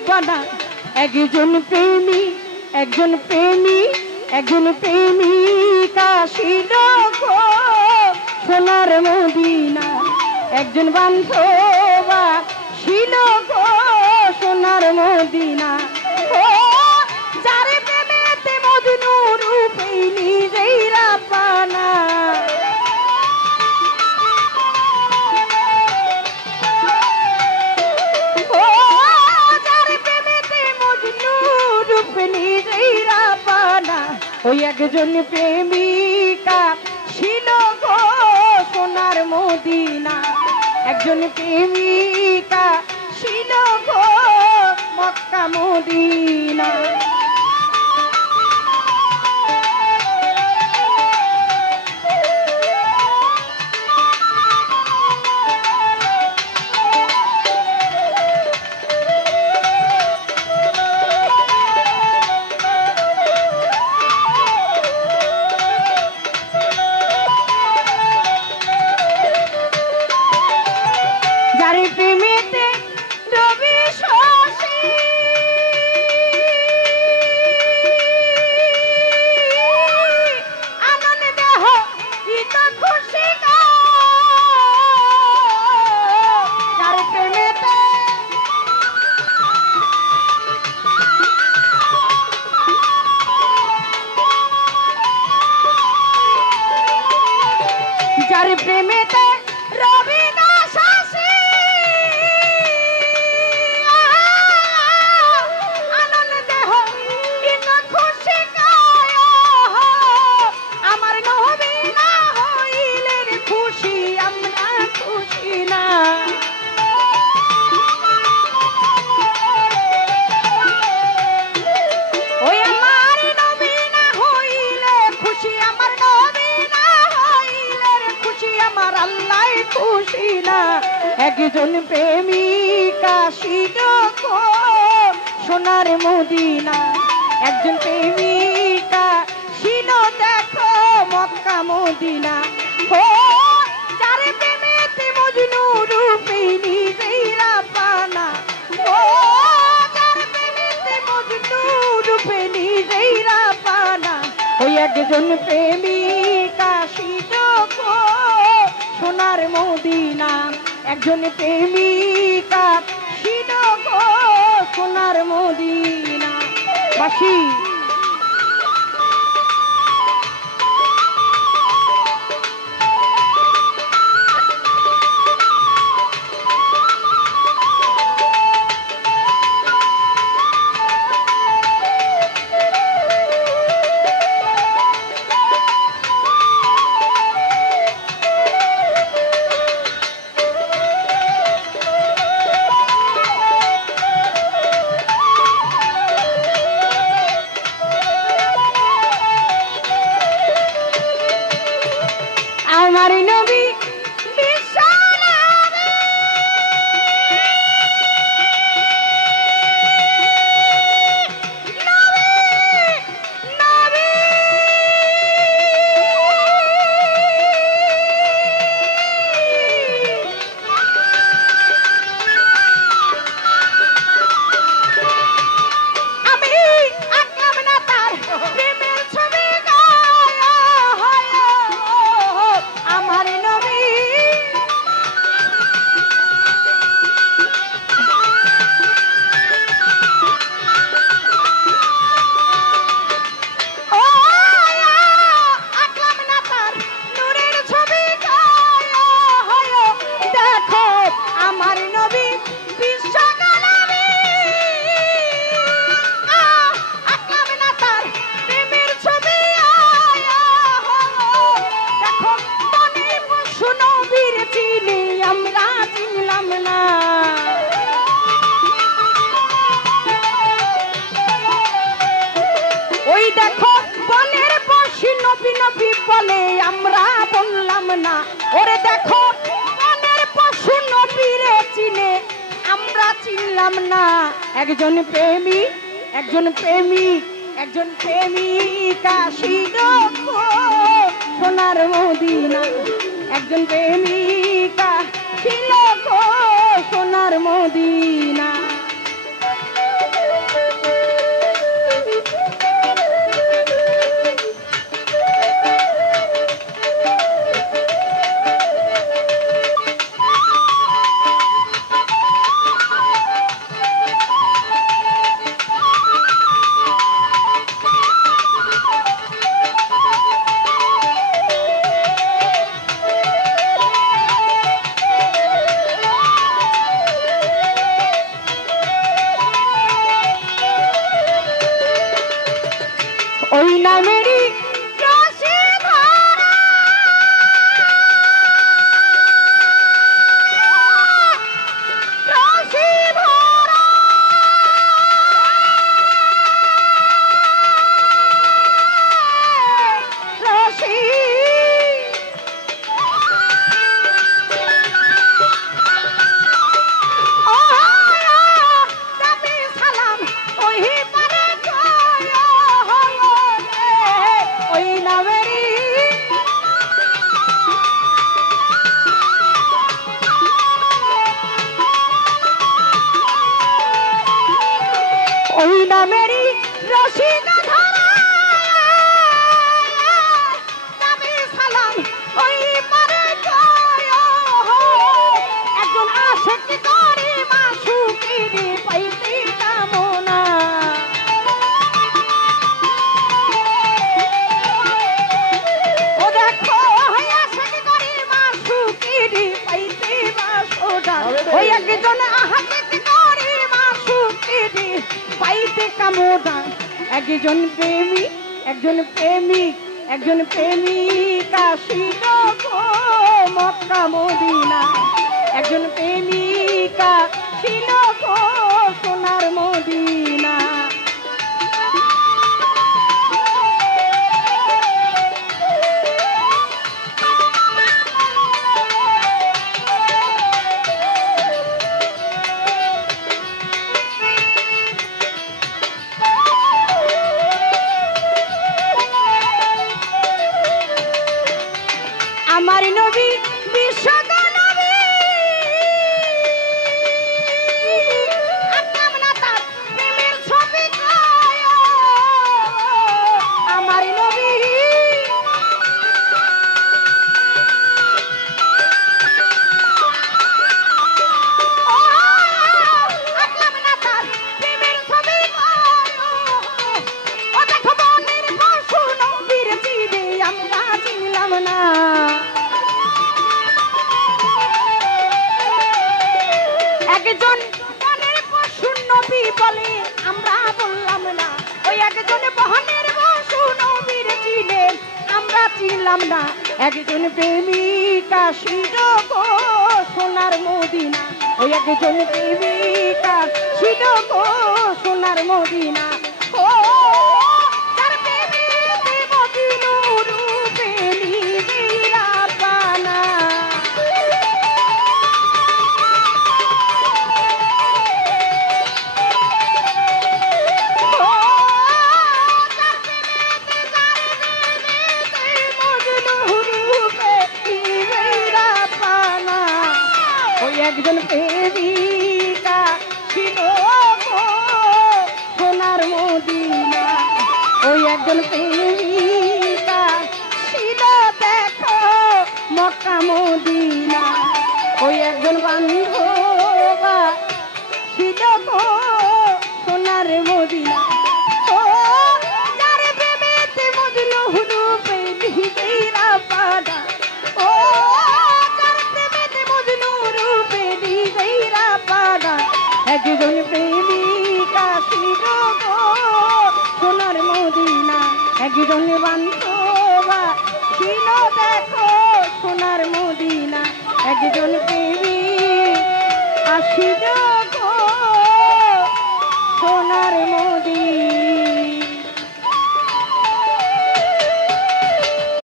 রাব্বানা। একজন প্রেমী, একজন প্রেমী, একজন প্রেমিকা ছিল গো সোনার মদিনা। একজন বান্ধবা ছিল গো সোনার মদিনা। ও যারে প্রেমেতে মজনু রূপে নিজেই রাব্বানা। ও যারে প্রেমেতে মজনু রূপে নিজেই রাব্বানা। ওই একজন প্রেমিকা ছিল গো সোনার মদিনা। একজন প্রেমিকা ছিল গো মক্কা মদিনা। যারে প্রেমেতে রবি শশী আনন্দ দেহ ইত খুশি গো। যারে প্রেমেতে যারে প্রেমেতে রবি শশী আনন্দ দেহ ইত খুশি গো। আমার নবী না হইলে খুশি আমরা খুশি না। ওই আমার নবী না হইলে খুশি, আমার নবী না হইলে খুশি, আমার আল্লাহ খুশি না। একজন প্রেমিকা ছিল গো সোনার মদিনা। একজন প্রেমিকা ছিল দেখো মক্কা মদিনা। ও যারে প্রেমেতে মজনু রূপে নিজেই রাব্বানা। ও যারে প্রেমেতে মজনু রূপে নিজেই রাব্বানা। ওই একজন প্রেমিকা ছিল গো সোনার মদিনা। একজন প্রেমিকা ছিল গো সোনার মদিনা। বাসি আমার নবী বিশ্বনবী নবী আমি আঁকলাম না তার প্রেমের ছবি গো। আমার নবী ও আঁকলাম না তার নূরের ছবি গো। দেখো আমার নবী বিশ্বনবী আঁকলাম না তার প্রেমের ছবি। দেখো মনে পশু নবীর চিনি আমরা চিনলাম না। ওই দেখো বলের বসি নবী নবী বলে আমরা বললাম না। ওরে দেখো বলের পশু নবীরে চিনে আমরা চিনলাম না। একজন প্রেমী, একজন প্রেমিক, একজন প্রেমিকা ছিল গো সোনার মদিনা। একজন প্রেমিকা ছিল গো সোনার মদিনা। নামেরই রসে ধরা রসে ধরা রসে ওই নামেরই রসিদা ধরা নামে সালাম ওই পারে জয় একজন আশেক করে মাসুকিরে পাইতে কামনা ও দেখো আশেক করে মাসুকিরে পাইতে বাসনা ওই একজন আশেক করে মাসুকিরে পাইতে কামনা একজন প্রেমিক একজন প্রেমিক একজন প্রেমিকা ছিল গো মক্কা মদিনা একজন প্রেমিকা ছিল গো সোনার মদিনা আমার নবী বিশ্বগ নবী আকাম না তার প্রেমের ছবি গায় আমার নবী আকাম না তার প্রেমের ছবি গায় ও দেখো মনের পশু নবীর চিরে আমরা ছিলাম না একজন বনের পশু নবী বলে আমরা বললাম না ওই একজন বনের পশু নবীর ছিলেন আমরা ছিলাম না একজন প্রেমিকা ছিল গো সোনার মদিনা ওই একজন প্রেমিকা ছিল গো সোনার মদিনা ও তার প্রেমেতে মদিনু রূপে নিবিরা পানা একজন প্রেমিকা ছিল গো সোনার মদিনা ওই একজন প্রেমিকা ছিল দেখো মক্কা মদিনা ওই একজন বান্ধবা ছিল গো সোনার মদিনা ও যার প্রেমেতে মজনু রূপে দিগেরা পাড়া ও একজন প্রেমিকা ছিল গো সোনার মদিনা একজন বান্ধবা ছিল দেখো সোনার মদিনা একজন প্রেমিক আসিল